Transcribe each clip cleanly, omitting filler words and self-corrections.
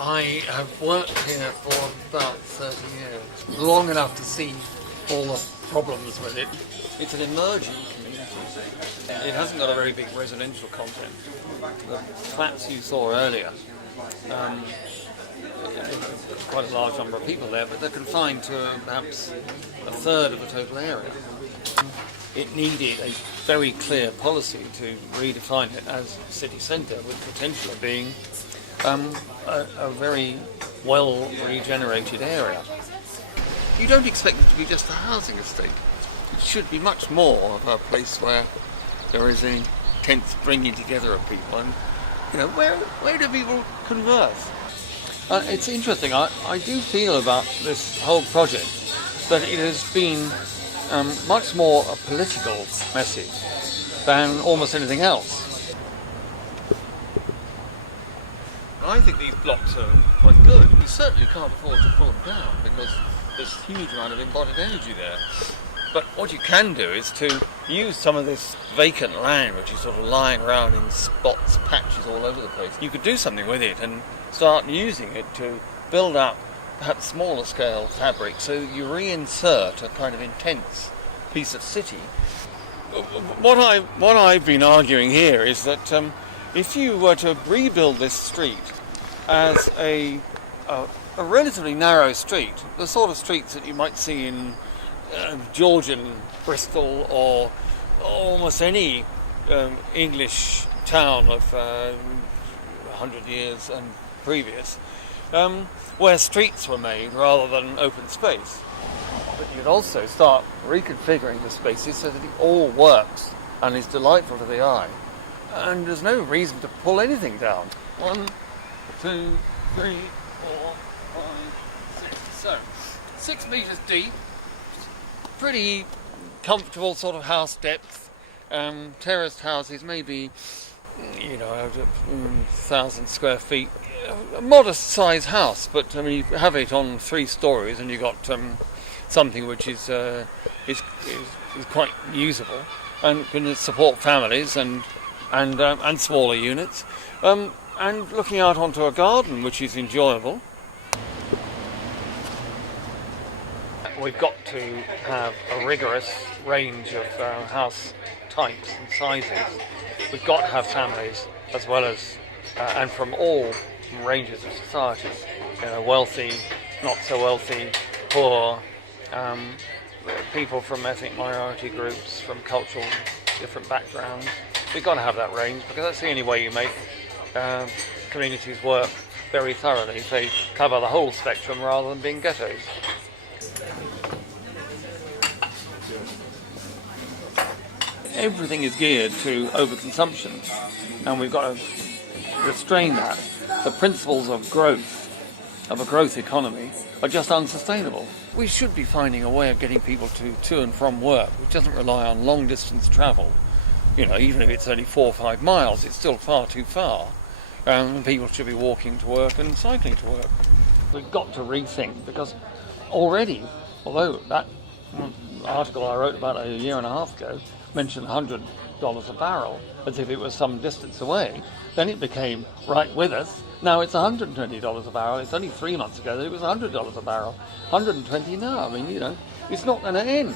I have worked here for about 30 years, long enough to see all the problems with it. It's an emerging community. It hasn't got a very big residential content. The flats you saw earlier, quite a large number of people there, but they're confined to perhaps a third of the total area. It needed a very clear policy to redefine it as a city centre with potential of being a very well regenerated area. You don't expect it to be just a housing estate. It should be much more of a place where there is an intense bringing together of people, and where do people converse? It's interesting. I do feel about this whole project that it has been much more a political message than almost anything else. I think these blocks are quite good. We certainly can't afford to pull them down because there's a huge amount of embodied energy there. But what you can do is to use some of this vacant land, which is sort of lying around in spots, patches all over the place. You could do something with it and start using it to build up perhaps smaller scale fabric, so you reinsert a kind of intense piece of city. What I've been arguing here is that if you were to rebuild this street as a relatively narrow street, the sort of streets that you might see in Georgian Bristol or almost any English town of 100 years and previous, where streets were made rather than open space. But you'd also start reconfiguring the spaces so that it all works and is delightful to the eye. And there's no reason to pull anything down. 1, 2, 3, 4, 5, 6. So, 6 metres deep. Pretty comfortable sort of house depth. Terraced houses, maybe, 1,000 square feet. A modest size house, but you have it on 3 stories, and you got something which is quite usable and can support families and smaller units. And looking out onto a garden, which is enjoyable. We've got to have a rigorous range of house types and sizes. We've got to have families as well as, and from all ranges of societies, wealthy, not so wealthy, poor, people from ethnic minority groups, from cultural different backgrounds. We've got to have that range because that's the only way you make communities work very thoroughly. If they cover the whole spectrum rather than being ghettos. Everything is geared to overconsumption, and we've got to restrain that. The principles of growth, of a growth economy, are just unsustainable. We should be finding a way of getting people to and from work which doesn't rely on long distance travel. Even if it's only 4 or 5 miles, it's still far too far. People should be walking to work and cycling to work. We've got to rethink, because already, although that article I wrote about a year and a half ago mentioned $100 a barrel as if it was some distance away, then it became right with us. Now it's $120 a barrel. It's only 3 months ago that it was $100 a barrel. 120 now. It's not going to end.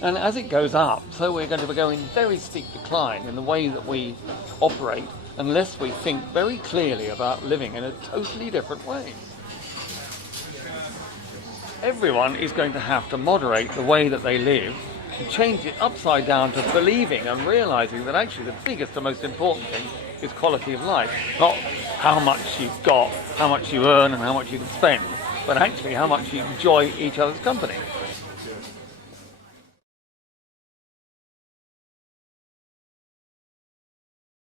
And as it goes up, so we're going to go in very steep decline in the way that we operate unless we think very clearly about living in a totally different way. Everyone is going to have to moderate the way that they live and change it upside down to believing and realising that actually the biggest and most important thing is quality of life. Not how much you've got, how much you earn and how much you can spend, but actually how much you enjoy each other's company.